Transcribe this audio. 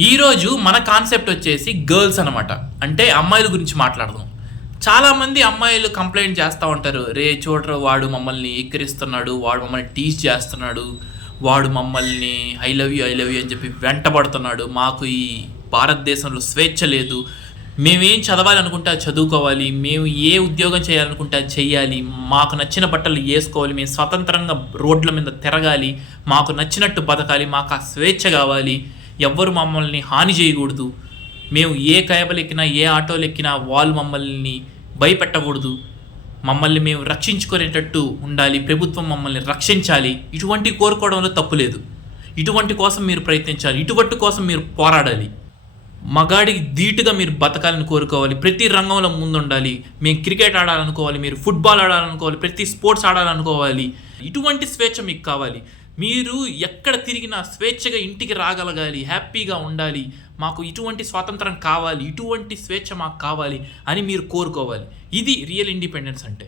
ఈరోజు మన కాన్సెప్ట్ వచ్చేసి గర్ల్స్ అనమాట. అంటే అమ్మాయిల గురించి మాట్లాడదాం. చాలామంది అమ్మాయిలు కంప్లైంట్ చేస్తూ ఉంటారు, రే చూడరు వాడు మమ్మల్ని ఎక్కిరిస్తున్నాడు, వాడు మమ్మల్ని టీజ్ చేస్తున్నాడు, వాడు మమ్మల్ని ఐ లవ్ యూ అని చెప్పి వెంటబడుతున్నాడు, మాకు ఈ భారతదేశంలో స్వేచ్ఛ లేదు, మేమేం చదవాలనుకుంటే అది చదువుకోవాలి, మేము ఏ ఉద్యోగం చేయాలనుకుంటే అది చెయ్యాలి, మాకు నచ్చిన బట్టలు వేసుకోవాలి, మేము స్వతంత్రంగా రోడ్ల మీద తిరగాలి, మాకు నచ్చినట్టు బతకాలి, మాకు ఆ స్వేచ్ఛ కావాలి, ఎవ్వరు మమ్మల్ని హాని చేయకూడదు, మేము ఏ కేబుల్ ఎక్కినా ఏ ఆటోలు ఎక్కినా వాళ్ళు మమ్మల్ని భయపెట్టకూడదు, మమ్మల్ని మేము రక్షించుకునేటట్టు ఉండాలి, ప్రభుత్వం మమ్మల్ని రక్షించాలి. ఇటువంటి కోరుకోవడంలో తప్పు లేదు. ఇటువంటి కోసం మీరు ప్రయత్నించాలి, ఇటువంటి కోసం మీరు పోరాడాలి. మగాడికి ధీటుగా మీరు బతకాలని కోరుకోవాలి, ప్రతి రంగంలో ముందుండాలి. మేము క్రికెట్ ఆడాలనుకోవాలి, మీరు ఫుట్బాల్ ఆడాలనుకోవాలి, ప్రతి స్పోర్ట్స్ ఆడాలనుకోవాలి. ఇటువంటి స్వేచ్ఛ మీకు కావాలి. మీరు ఎక్కడ తిరిగినా స్వేచ్ఛగా ఇంటికి రాగలగాలి, హ్యాపీగా ఉండాలి, మాకు ఇటువంటి స్వాతంత్రం కావాలి, ఇటువంటి స్వేచ్ఛ మాకు కావాలి అని మీరు కోరుకోవాలి. ఇది రియల్ ఇండిపెండెన్స్ అంటే.